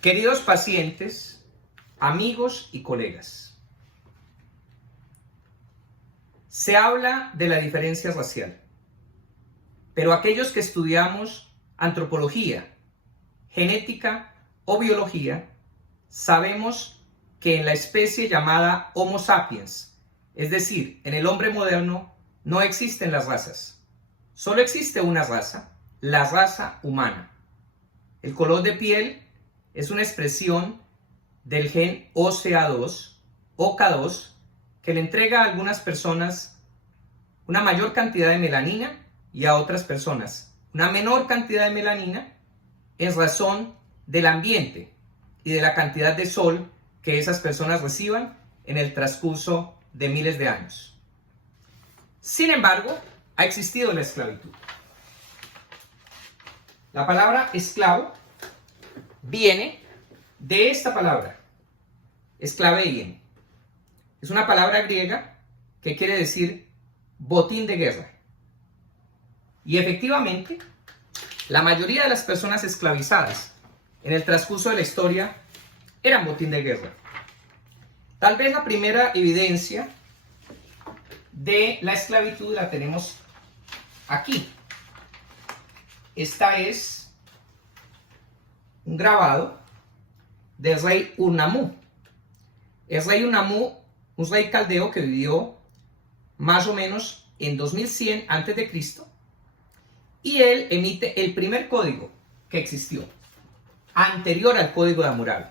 Queridos pacientes, amigos y colegas, se habla de la diferencia racial, pero aquellos que estudiamos antropología, genética o biología, sabemos que en la especie llamada Homo sapiens, es decir, en el hombre moderno, no existen las razas. Solo existe una raza, la raza humana. El color de piel es una expresión del gen OCA2, OCA2, que le entrega a algunas personas una mayor cantidad de melanina y a otras personas una menor cantidad de melanina en razón del ambiente y de la cantidad de sol que esas personas reciban en el transcurso de miles de años. Sin embargo, ha existido la esclavitud. La palabra esclavo viene de esta palabra, esclaveien. Es una palabra griega que quiere decir botín de guerra. Y efectivamente, la mayoría de las personas esclavizadas en el transcurso de la historia eran botín de guerra. Tal vez la primera evidencia de la esclavitud la tenemos aquí. Esta es un grabado del rey Urnamú. El rey Urnamú, un rey caldeo que vivió más o menos en 2100 a.C., y él emite el primer código que existió, anterior al código de Hammurabi,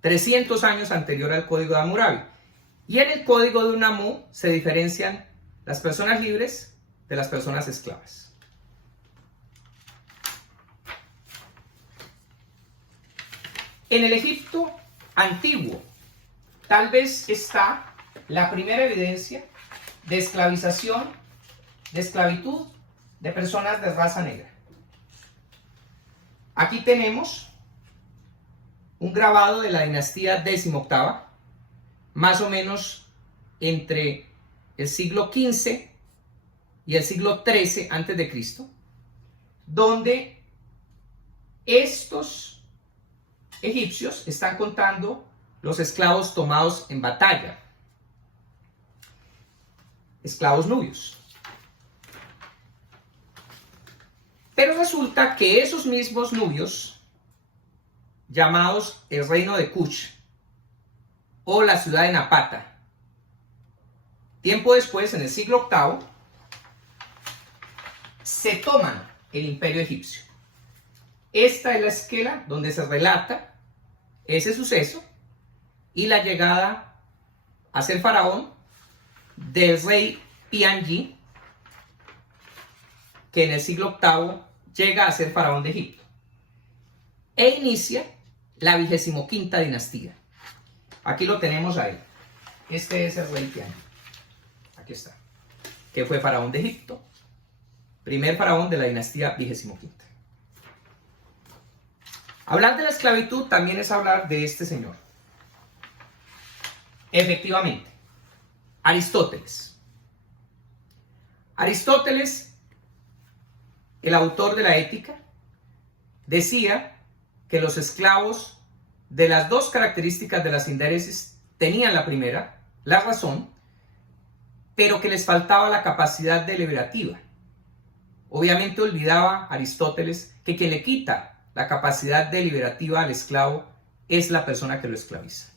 300 años anterior al código de Hammurabi. Y en el código de Urnamú se diferencian las personas libres de las personas esclavas. En el Egipto antiguo, tal vez está la primera evidencia de esclavización, de esclavitud de personas de raza negra. Aquí tenemos un grabado de la dinastía XVIII, más o menos entre el siglo XV y el siglo XIII a.C., donde estos egipcios están contando los esclavos tomados en batalla, esclavos nubios. Pero resulta que esos mismos nubios, llamados el reino de Kush o la ciudad de Napata, tiempo después, en el siglo VIII, se toman el imperio egipcio. Esta es la esquela donde se relata ese suceso y la llegada a ser faraón del rey Piangi, que en el siglo VIII llega a ser faraón de Egipto e inicia la 25ª dinastía. Aquí lo tenemos a él. Este es el rey Piangi. Aquí está. Que fue faraón de Egipto, primer faraón de la dinastía 25ª. Hablar de la esclavitud también es hablar de este señor. Efectivamente, Aristóteles. Aristóteles, el autor de la Ética, decía que los esclavos, de las dos características de la sindéresis, tenían la primera, la razón, pero que les faltaba la capacidad deliberativa. Obviamente olvidaba Aristóteles que quien le quita la capacidad deliberativa al esclavo es la persona que lo esclaviza.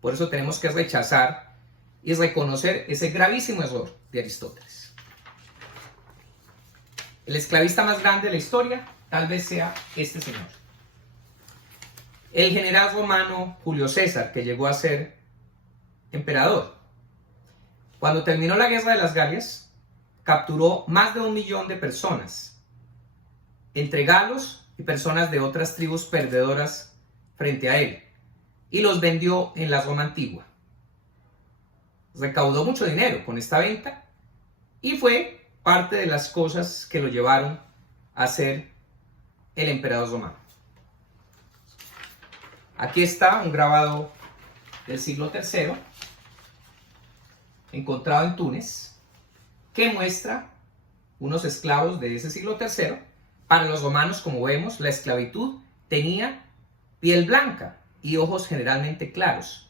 Por eso tenemos que rechazar y reconocer ese gravísimo error de Aristóteles. El esclavista más grande de la historia tal vez sea este señor. El general romano Julio César, que llegó a ser emperador. Cuando terminó la guerra de las Galias, capturó más de 1 millón de personas, entre galos y personas de otras tribus perdedoras frente a él, y los vendió en la Roma antigua. Recaudó mucho dinero con esta venta y fue parte de las cosas que lo llevaron a ser el emperador romano. Aquí está un grabado del siglo III, encontrado en Túnez, que muestra unos esclavos de ese siglo III. Para los romanos, como vemos, la esclavitud tenía piel blanca y ojos generalmente claros.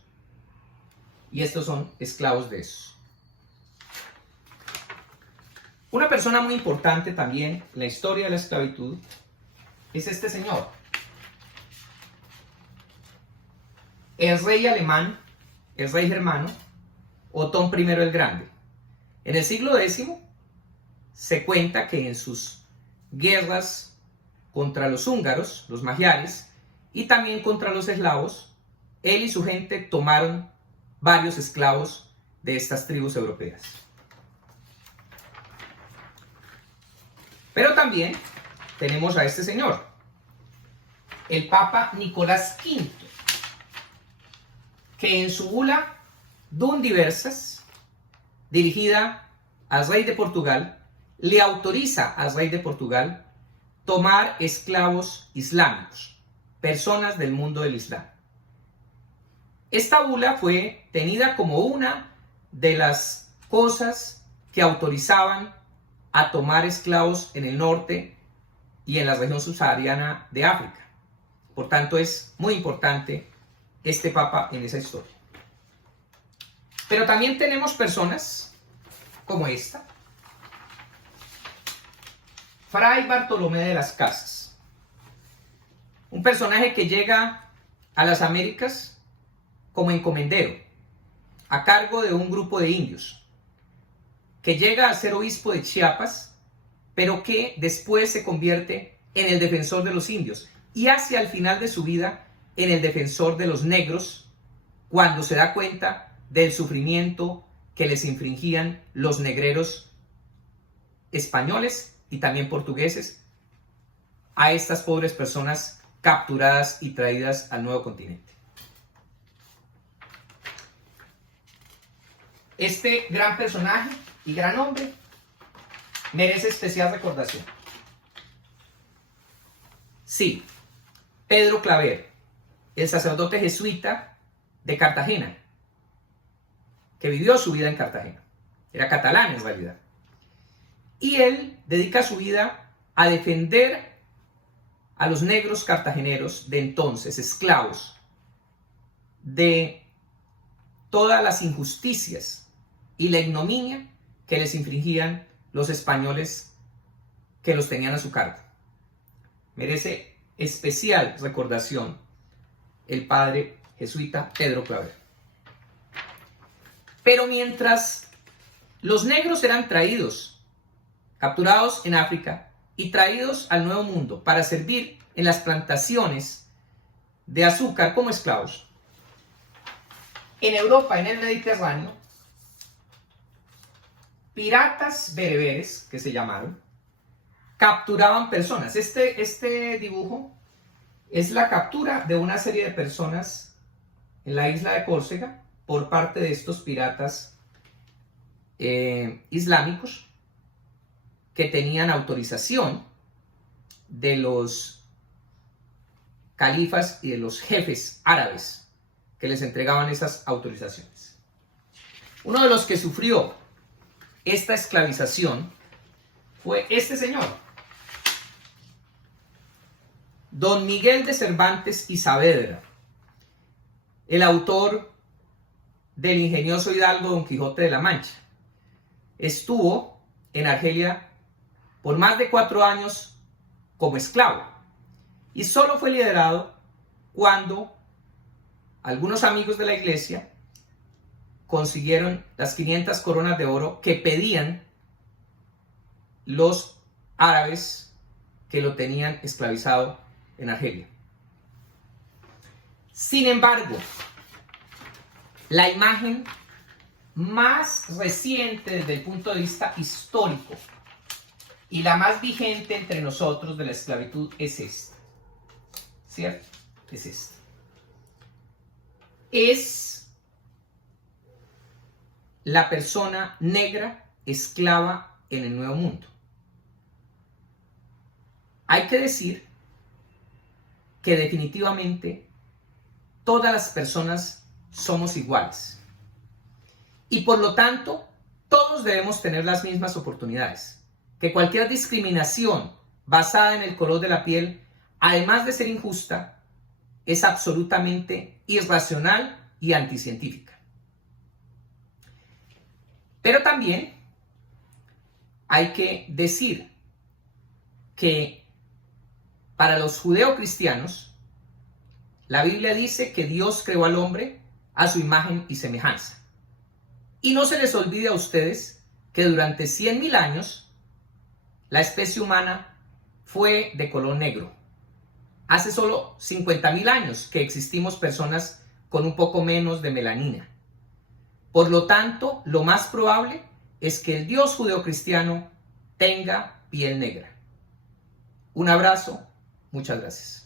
Y estos son esclavos de esos. Una persona muy importante también en la historia de la esclavitud es este señor. El rey alemán, el rey germano, Otón I el Grande. En el siglo X se cuenta que en sus guerras contra los húngaros, los magiares, y también contra los eslavos, él y su gente tomaron varios esclavos de estas tribus europeas. Pero también tenemos a este señor, el Papa Nicolás V, que en su bula Dum Diversas, dirigida al rey de Portugal, le autoriza al rey de Portugal tomar esclavos islámicos, personas del mundo del Islam. Esta bula fue tenida como una de las cosas que autorizaban a tomar esclavos en el norte y en la región subsahariana de África. Por tanto, es muy importante este papa en esa historia. Pero también tenemos personas como esta. Fray Bartolomé de las Casas. Un personaje que llega a las Américas como encomendero, a cargo de un grupo de indios, que llega a ser obispo de Chiapas, pero que después se convierte en el defensor de los indios y hacia el final de su vida en el defensor de los negros, cuando se da cuenta del sufrimiento que les infringían los negreros españoles y también portugueses a estas pobres personas capturadas y traídas al nuevo continente. Este gran personaje y gran hombre merece especial recordación. Sí, Pedro Claver, el sacerdote jesuita de Cartagena, que vivió su vida en Cartagena. Era catalán en realidad. Y él dedica su vida a defender a los negros cartageneros de entonces, esclavos, de todas las injusticias y la ignominia que les infringían los españoles que los tenían a su cargo. Merece especial recordación el padre jesuita Pedro Claver. Pero mientras los negros eran traídos, capturados en África y traídos al Nuevo Mundo para servir en las plantaciones de azúcar como esclavos, en Europa, en el Mediterráneo, piratas bereberes, que se llamaron, capturaban personas. Este dibujo es la captura de una serie de personas en la isla de Córcega por parte de estos piratas islámicos que tenían autorización de los califas y de los jefes árabes que les entregaban esas autorizaciones. Uno de los que sufrió esta esclavización fue este señor, Don Miguel de Cervantes y Saavedra, el autor del ingenioso hidalgo Don Quijote de la Mancha. Estuvo en Argelia por más de 4 años como esclavo y solo fue liberado cuando algunos amigos de la iglesia consiguieron las 500 coronas de oro que pedían los árabes que lo tenían esclavizado en Argelia. Sin embargo, la imagen más reciente desde el punto de vista histórico y la más vigente entre nosotros de la esclavitud es esta, ¿cierto? Es esta. Es la persona negra esclava en el Nuevo Mundo. Hay que decir que definitivamente todas las personas somos iguales y por lo tanto todos debemos tener las mismas oportunidades, que cualquier discriminación basada en el color de la piel, además de ser injusta, es absolutamente irracional y anticientífica. Pero también hay que decir que para los judeocristianos, la Biblia dice que Dios creó al hombre a su imagen y semejanza. Y no se les olvide a ustedes que durante 100.000 años la especie humana fue de color negro. Hace solo 50.000 años que existimos personas con un poco menos de melanina. Por lo tanto, lo más probable es que el Dios judeocristiano tenga piel negra. Un abrazo, muchas gracias.